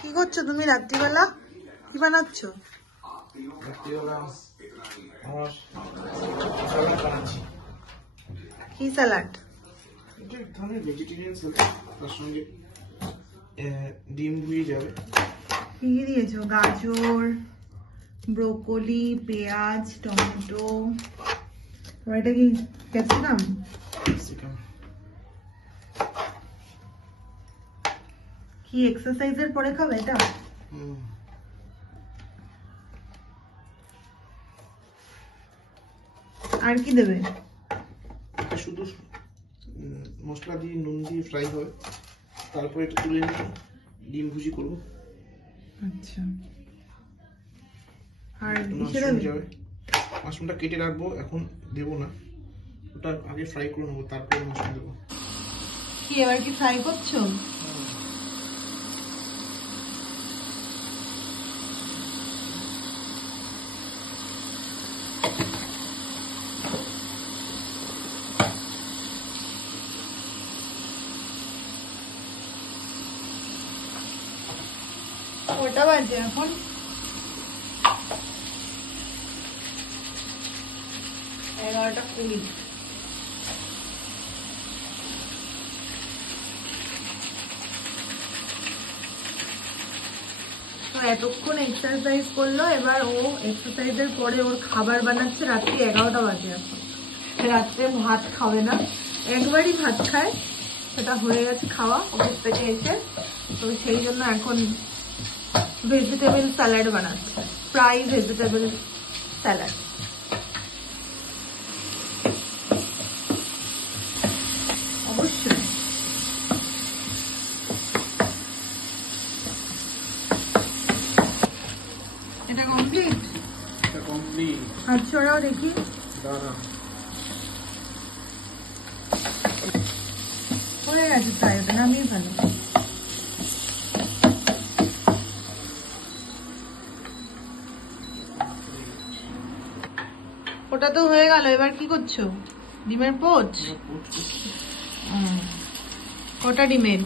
কি করছো তুমি রাত্রিবেলা? কি বানাচ্ছ? কি স্যালাড? ডিম ভুজি যাবে। কি দিয়েছো? গাজর, ব্রোকলি, পেঁয়াজ, টমেটো, এটা কি ক্যাপসিকাম? কি এক্সারসাইজের পরে খাবে এটা? আর কি দেবে? শুধু মশলা দিয়ে নুন দিয়ে ফ্রাই হবে, তারপর এটা তুলে নিয়ে ডিম ভুজি করবো। আচ্ছা, আর মাশরুমটা কেটে রাখবো, এখন দেবো না, ওটা আগে ফ্রাই করে নেবো, তারপরে মাশরুম দেবো। কি এবার কি ফ্রাই করছো? কটা বাজে এখন? 11:20। তো এতক্ষণ এক্সারসাইজ করলো, এবার ও এক্সারসাইজের পরে ওর খাবার বানাচ্ছে। রাত্রি 11টা বাজে এখন। রাত্রে ভাত খাবে না, একবারই ভাত খায়, সেটা হয়ে গেছে খাওয়া অফিস থেকে এসে। তো সেই জন্য এখন ভেজিটেবল স্যালাড বানাচ্ছে, ফ্রাই ভেজিটেবল স্যালাড। অবশ্যই এটা কমপ্লিট। আর ছড়াও দেখি। হয়ে গেছে প্রায়, ওটা নামিয়ে ভালো। ওটা তো হয়ে গেল, এবার কি করছো? ডিমের পোচ? কটা ডিমের?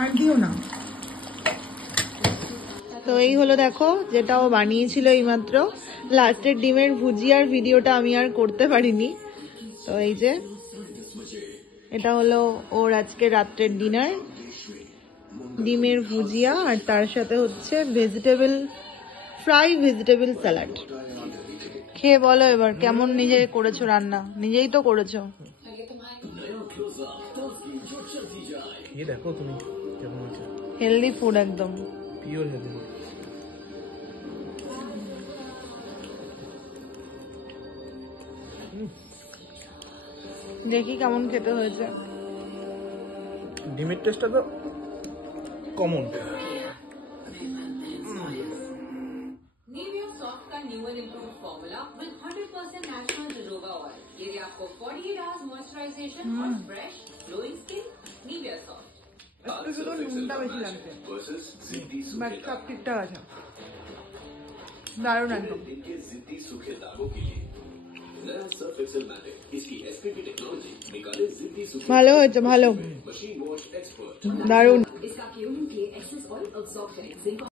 আর দিও না। তো এই হলো দেখো, যেটা ও বানিয়েছিল এইমাত্র। লাস্টের ডিমের ভুজিয়ার ভিডিওটা আমি আর করতে পারিনি। তো এই যে এটা হলো ওর আজকে রাত্রের ডিনার, ডিমের ভুজিয়া, আর তার সাথে হচ্ছে ফ্রাই ভেজিটেবল স্যালাড। খেয়ে বলো এবার কেমন নিজে করেছো রান্না? নিজেই তো করেছো। দেখো তুমি কেমন আছে। হেলদি ফুড, একদম পিওর হেলদি। দেখি কেমন খেতে হয়েছে। ডিমের টেস্টটা তো কমন। Nivea Soft का new and improved formula with 100% natural jojoba oil. ये दे आपको 48 hours moisturization और fresh glowing skin. Nivea Soft. একটু শুধু নুনটা বেশি লাগছে, বাট সব ঠিকঠাক আছে। দারুণ একদম। ভালো হয়েছে, ভালো, দারুণ।